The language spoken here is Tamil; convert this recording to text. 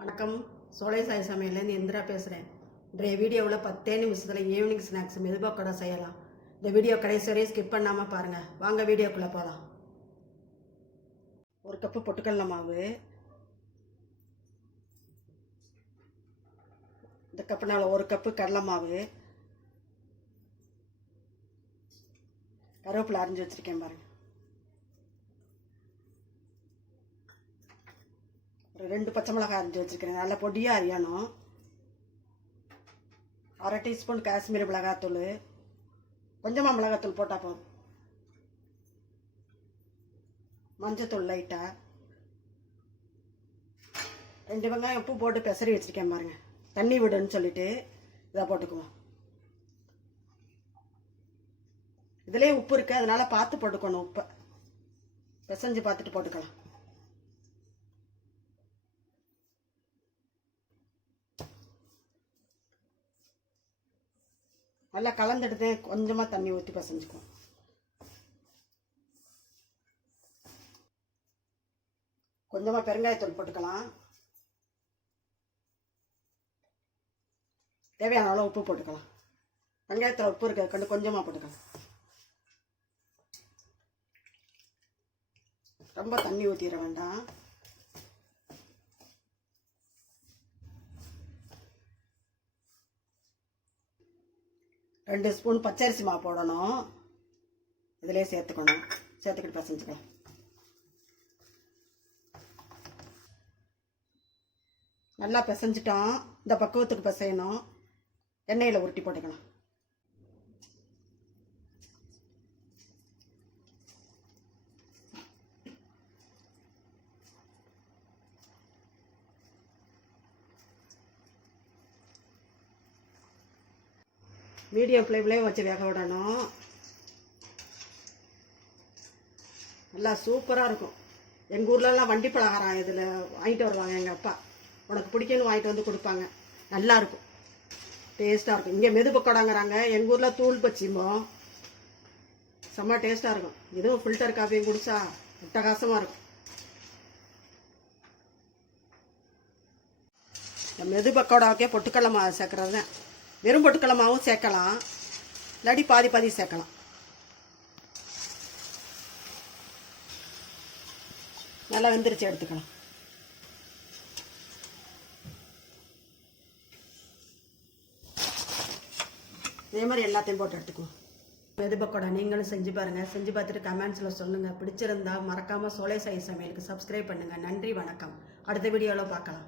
வணக்கம். சோலை சாய் சமையலேருந்து இந்திரா பேசுகிறேன். இன்றைய வீடியோவில் 10 நிமிஷத்தில் ஈவினிங் ஸ்நாக்ஸ் மெது பக்கோடா செய்யலாம். இந்த வீடியோ கடைசி வரையும் ஸ்கிப் பண்ணாமல் பாருங்கள். வாங்க வீடியோக்குள்ளே போகலாம். ஒரு கப்பு பொட்டுக்கடலை மாவு, இந்த கப்புனால் ஒரு கப்பு கடலை மாவு, கருவேப்பிலை அரிஞ்சு வச்சுருக்கேன் பாருங்கள். ஒரு 2 பச்சை மிளகாய் அரிஞ்சு வச்சுருக்கிறேன், நல்லா பொடியாக அரியணும். 1/2 டீஸ்பூன் காஷ்மீரி மிளகாத்தூள், கொஞ்சமாக மிளகாத்தூள் போட்டால் போதும். மஞ்சத்தூள் லைட்டாக, 2 வெங்காயம் உப்பு போட்டு பெசரி வச்சுருக்கேன் பாருங்கள். தண்ணி விடுன்னு சொல்லிட்டு இதை போட்டுக்குவோம். இதுலேயே உப்பு இருக்குது, அதனால் பார்த்து போட்டுக்கணும். உப்பை பிசைஞ்சு பார்த்துட்டு போட்டுக்கலாம். நல்லா கலந்துட்டு கொஞ்சமாக தண்ணி ஊற்றி பசைஞ்சுக்குவோம். கொஞ்சமாக பெருங்காயத்தூள் போட்டுக்கலாம். தேவையான அளவு உப்பு போட்டுக்கலாம். வெங்காயத்தில் உப்பு இருக்க கண்டு கொஞ்சமாக போட்டுக்கலாம். ரொம்ப தண்ணி ஊற்றிட வேண்டாம். ரெண்டு ஸ்பூன் பச்சரிசி மாவு போடணும். இதிலே சேர்த்துக்கணும். சேர்த்துக்கிட்டு பசைஞ்சுக்கலாம். நல்லா பிசைஞ்சிட்டோம். இந்த பக்குவத்துக்கு பிசையணும். எண்ணெயில் உருட்டி போட்டுக்கலாம். மீடியம் ஃப்ளேம்லேயே வச்சு வேக விடணும். நல்லா சூப்பராக இருக்கும். எங்கள் ஊர்லலாம் வண்டி பலகாரம் இதில் வாங்கிட்டு வருவாங்க. எங்கள் அப்பா உனக்கு பிடிக்குன்னு வாங்கிட்டு வந்து கொடுப்பாங்க. நல்லாயிருக்கும், டேஸ்ட்டாக இருக்கும். இங்கே மெது பக்கோடாங்கிறாங்க, எங்கள் ஊரில் தூள் பச்சிம்போம். செம்ம டேஸ்ட்டாக இருக்கும். இதுவும் ஃபில்டர் காஃபியும் குடிச்சா அட்டகாசமாக இருக்கும். இந்த மெது பக்கோடாவுக்கே பொட்டுக்கடலை மாவு சேர்க்குறது தான். வெறும் பொட்டுக்கடலை மாவும் சேர்க்கலாம், இல்லாட்டி பாதி பாதி சேர்க்கலாம். நல்லா வெந்திரிச்சு எடுத்துக்கலாம். இதே மாதிரி எல்லாத்தையும் போட்டு எடுத்துக்குவோம். மெது பக்கோடா நீங்களும் செஞ்சு பாருங்கள். செஞ்சு பார்த்துட்டு கமெண்ட்ஸில் சொல்லுங்கள். பிடிச்சிருந்தா மறக்காமல் சோலை சாய் சமையலுக்கு சப்ஸ்கிரைப் பண்ணுங்கள். நன்றி, வணக்கம். அடுத்த வீடியோவில் பார்க்கலாம்.